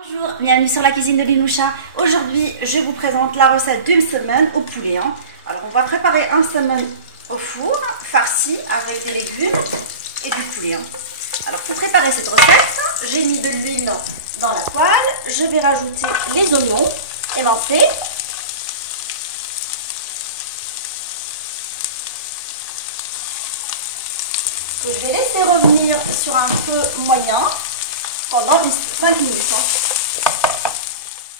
Bonjour, bienvenue sur la cuisine de Linoucha. Aujourd'hui, je vous présente la recette d'une semaine au poulet. Alors, on va préparer un semaine au four, farci avec des légumes et du poulet. Alors, pour préparer cette recette, j'ai mis de l'huile dans la poêle. Je vais rajouter les oignons émincés. Que je vais laisser revenir sur un feu moyen pendant 5 minutes.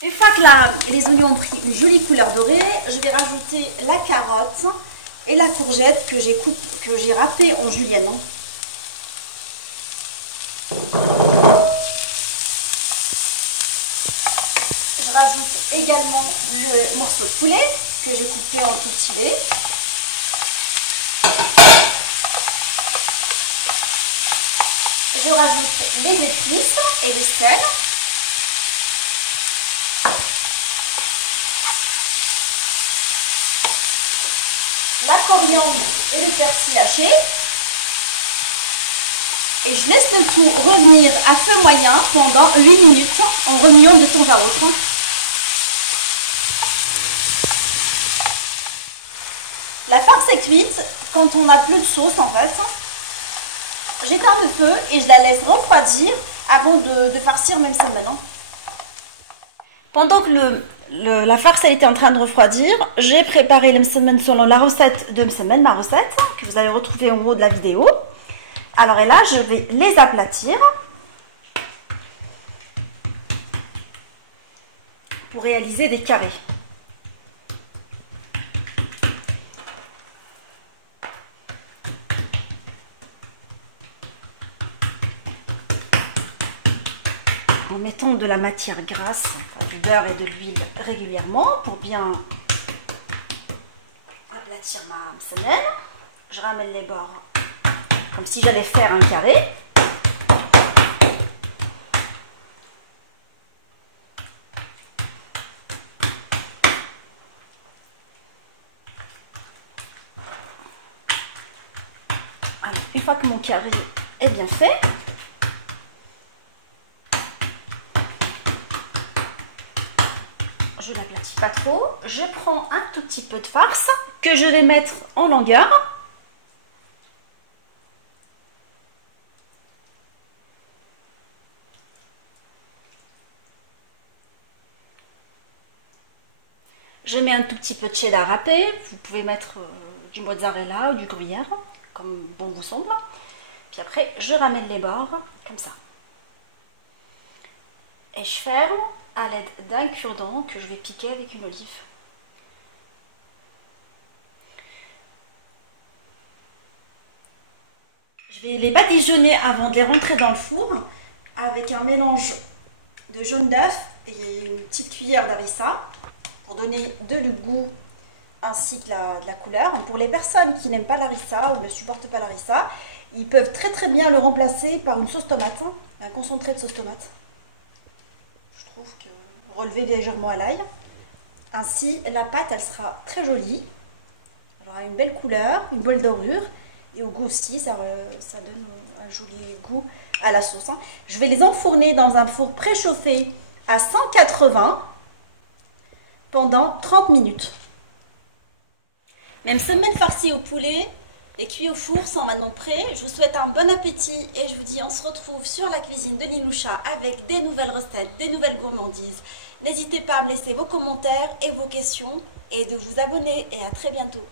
Une fois que les oignons ont pris une jolie couleur dorée, je vais rajouter la carotte et la courgette que j'ai râpée en julienne. Je rajoute également le morceau de poulet que j'ai coupé en tout petits dés. Je rajoute les épices et le sel. La coriandre et le persil haché. Et je laisse le tout revenir à feu moyen pendant 8 minutes en remuant de temps à autre. La farce est cuite quand on n'a plus de sauce en fait. J'éteins le feu et je la laisse refroidir avant de farcir même semaine. Pendant que la farce était en train de refroidir, j'ai préparé le msemen selon la recette de msemen, ma recette, que vous allez retrouver en haut de la vidéo. Alors et là, je vais les aplatir pour réaliser des carrés. En mettant de la matière grasse, enfin, du beurre et de l'huile régulièrement pour bien aplatir ma msemen. Je ramène les bords comme si j'allais faire un carré. Alors, une fois que mon carré est bien fait, je n'aplatis pas trop. Je prends un tout petit peu de farce que je vais mettre en longueur. Je mets un tout petit peu de cheddar râpé. Vous pouvez mettre du mozzarella ou du gruyère, comme bon vous semble. Puis après, je ramène les bords, comme ça. Et je ferme à l'aide d'un cure-dent que je vais piquer avec une olive. Je vais les badigeonner avant de les rentrer dans le four avec un mélange de jaune d'œuf et une petite cuillère d'harissa pour donner de goût ainsi que de la couleur. Pour les personnes qui n'aiment pas l'harissa ou ne supportent pas l'harissa, ils peuvent très bien le remplacer par une sauce tomate, un concentré de sauce tomate. Je trouve que relevé légèrement à l'ail. Ainsi, la pâte, elle sera très jolie. Elle aura une belle couleur, une belle dorure. Et au goût aussi, ça donne un joli goût à la sauce. Je vais les enfourner dans un four préchauffé à 180 pendant 30 minutes. Même semaine farcie au poulet et cuit au four sont maintenant prêts. Je vous souhaite un bon appétit et je vous dis on se retrouve sur la cuisine de Linoucha avec des nouvelles recettes, des nouvelles gourmandises. N'hésitez pas à me laisser vos commentaires et vos questions et de vous abonner et à très bientôt.